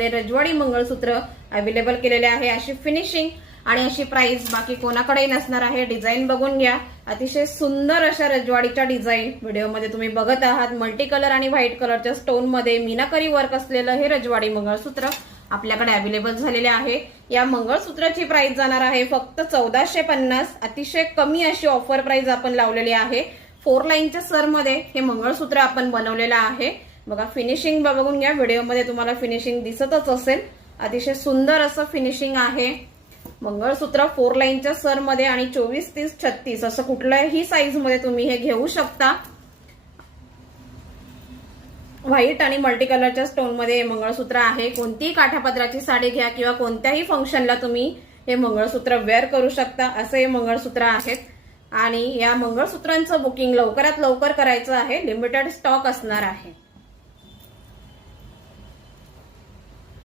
रजवाडी मंगळसूत्र available केलेले आहे। अशी फिनिशिंग आणि अशी प्राइस बाकी कोणाकडेही नसणार आहे। डिझाईन बघून घ्या, अतिशय सुंदर अशा रजवाडीच्या डिझाईन व्हिडिओमध्ये तुम्ही बघत आहात। मल्टी कलर आणि व्हाईट कलरच्या स्टोन मध्ये मीनाकरी वर्क असलेलं हे रजवाडी मंगळसूत्र आपल्याकडे अवेलेबल झालेले आहे। या मंगळसूत्राची प्राइस जाणार आहे फक्त 1450। अतिशय कमी अशी ऑफर प्राइस आपण लावलेली आहे। 4 लाईनच्या सर मध्ये हे मंगळसूत्र आपण बनवलेलं आहे। बघा फिनिशिंग बघून घ्या, व्हिडिओमध्ये तुम्हाला फिनिशिंग दिसतच असेल। अतिशय सुंदर असं फिनिशिंग आहे। मंगळसूत्र 4 लाईनच्या सर मध्ये आणि 24, 30, 36 असं कुठल्याही साईज मध्ये तुम्ही हे घेऊ शकता। व्हाईट आणि मल्टी कलरच्या स्टोन मध्ये मंगळसूत्र आहे। कोणतीही काठापदराची साडी घ्या किंवा कोणत्याही फंक्शनला तुम्ही हे मंगळसूत्र वेअर करू शकता, असे हे मंगळसूत्र आहेत। आणि या मंगळसूत्रांचं बुकिंग लवकरात लवकर करायचं आहे, लिमिटेड स्टॉक असणार आहे।